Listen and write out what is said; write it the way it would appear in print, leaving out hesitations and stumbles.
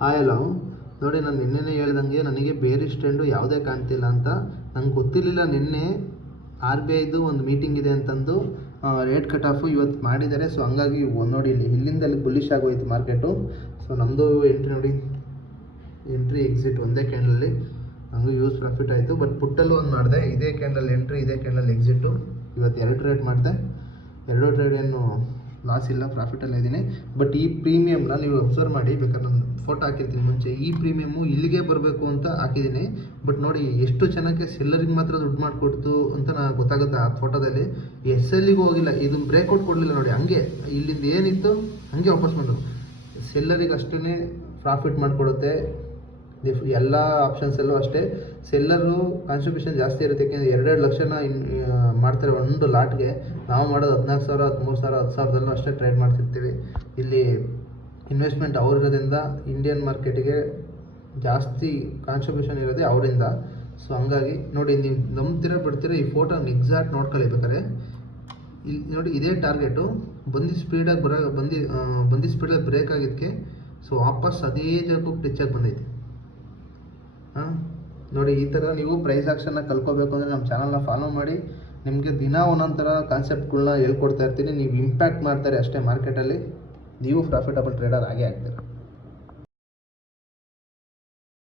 Hi hello. ನೋಡಿ, ನಾನು ನಿನ್ನೆನೇ ಹೇಳ್ದಂಗೆ ನನಗೆ ಬೇರಿಷ್ ಟ್ರೆಂಡು ಯಾವುದೇ ಕಾಣ್ತಿಲ್ಲ ಅಂತ. ನಂಗೆ ಗೊತ್ತಿರಲಿಲ್ಲ ನಿನ್ನೆ RBIದು ಒಂದು ಮೀಟಿಂಗ್ ಇದೆ ಅಂತಂದು ರೇಟ್ ಕಟ್ ಆಫು ಇವತ್ತು ಮಾಡಿದ್ದಾರೆ. ಸೊ ಹಂಗಾಗಿ ನೋಡಿ ಇಲ್ಲಿಂದ ಅಲ್ಲಿ ಬುಲ್ಲಿಶ್ ಆಗೋಯ್ತು ಮಾರ್ಕೆಟು. ಸೊ ನಮ್ಮದು ಎಂಟ್ರಿ ನೋಡಿ, ಎಂಟ್ರಿ ಎಕ್ಸಿಟ್ ಒಂದೇ ಕ್ಯಾಂಡಲಲ್ಲಿ ನನಗೂ ಯೂಸ್ ಪ್ರಾಫಿಟ್ ಆಯಿತು. ಬಟ್ ಪುಟ್ಟಲ್ಲೂ ಒಂದು ಮಾಡಿದೆ, ಇದೇ ಕ್ಯಾಂಡಲ್ ಎಂಟ್ರಿ ಇದೇ ಕ್ಯಾಂಡಲ್ ಎಕ್ಸಿಟು. ಇವತ್ತು 2 ಟ್ರೇಡ್ ಮಾಡಿದೆ, 2 ಟ್ರೇಡ್ ಏನು ಲಾಸ್ ಇಲ್ಲ, ಪ್ರಾಫಿಟಲ್ಲೇ ಇದ್ದೀನಿ. ಬಟ್ ಈ ಪ್ರೀಮಿಯಮ್ನ ನೀವು ಅಬ್ಸರ್ವ್ ಮಾಡಿ, ಬೇಕಾದ್ರೆ ನಾನು ಫೋಟೋ ಹಾಕಿರ್ತೀನಿ ಮುಂಚೆ. ಈ ಪ್ರೀಮಿಯಮ್ಮು ಇಲ್ಲಿಗೆ ಬರಬೇಕು ಅಂತ ಹಾಕಿದ್ದೀನಿ. ಬಟ್ ನೋಡಿ ಎಷ್ಟು ಚೆನ್ನಾಗಿ ಸೆಲ್ಲರಿಗೆ ಮಾತ್ರ ದುಡ್ಡು ಮಾಡಿಕೊಡ್ತು ಅಂತ ನಾನು ಗೊತ್ತಾಗುತ್ತೆ ಆ ಫೋಟೋದಲ್ಲಿ. SLಗೆ ಹೋಗಿಲ್ಲ, ಇದು ಬ್ರೇಕ್ಔಟ್ ಕೊಡಲಿಲ್ಲ ನೋಡಿ, ಹಂಗೆ ಇಲ್ಲಿಂದ ಏನಿತ್ತು ಹಂಗೆ ವಾಪಸ್ ಬಂದರು. ಸೆಲ್ಲರಿಗೆ ಅಷ್ಟೇ ಪ್ರಾಫಿಟ್ ಮಾಡಿಕೊಡುತ್ತೆ. ಎಲ್ಲ ಆಪ್ಷನ್ಸಲ್ಲೂ ಅಷ್ಟೇ. ಸೆಲ್ಲರು ಕಾನ್ಸ್ಟ್ರಿಬ್ಯೂಷನ್ ಜಾಸ್ತಿ ಇರುತ್ತೆ, ಯಾಕೆಂದರೆ 2 ಲಕ್ಷನ ಮಾಡ್ತಾರೆ ಒಂದು ಲಾಟ್ಗೆ. ನಾವು ಮಾಡೋದು 14,000, 13,000, 10,000ದಲ್ಲೂ ಅಷ್ಟೇ ಟ್ರೇಡ್ ಮಾಡ್ತಿರ್ತೀವಿ. ಇಲ್ಲಿ ಇನ್ವೆಸ್ಟ್ಮೆಂಟ್ ಅವ್ರಿರೋದ್ರಿಂದ ಇಂಡಿಯನ್ ಮಾರ್ಕೆಟಿಗೆ ಜಾಸ್ತಿ ಕಾನ್ಸ್ಟ್ರಿಬ್ಯೂಷನ್ ಇರೋದೇ ಅವರಿಂದ. ಸೊ ಹಂಗಾಗಿ ನೋಡಿ, ನೀವು ನಂಬ್ತೀರ ಬಿಡ್ತೀರ, ಈ ಫೋಟೋನ ಎಕ್ಸಾಕ್ಟ್ ನೋಡ್ಕೊಳ್ಳಿ ಬೇಕಾರೆ. ಇಲ್ಲಿ ನೋಡಿ, ಇದೇ ಟಾರ್ಗೆಟು ಸ್ಪೀಡಾಗಿ ಬಂದು ಸ್ಪೀಡಾಗಿ ಬ್ರೇಕ್ ಆಗಿದ್ದಕ್ಕೆ ಸೊ ವಾಪಸ್ ಅದೇ ಜಾಗಕ್ಕೆ ಟಚ್ ಬಂದೈತೆ. ನೋಡಿ, ಈ ಥರ ನೀವು ಪ್ರೈಸ್ ಆಕ್ಷನ್ನ ಕಲ್ತ್ಕೋಬೇಕು ಅಂದರೆ ನಮ್ಮ ಚಾನಲ್ನ ಫಾಲೋ ಮಾಡಿ. ನಿಮಗೆ ದಿನ ಒಂದೊಂದು ಥರ ಕಾನ್ಸೆಪ್ಟ್ಗಳನ್ನ ಹೇಳ್ಕೊಡ್ತಾ ಇರ್ತೀನಿ. ನೀವು ಇಂಪ್ಯಾಕ್ಟ್ ಮಾಡ್ತಾರೆ ಅಷ್ಟೇ ಮಾರ್ಕೆಟಲ್ಲಿ, ನೀವು ಪ್ರಾಫಿಟಬಲ್ ಟ್ರೇಡರ್ ಆಗೇ ಆಗ್ತೀರ.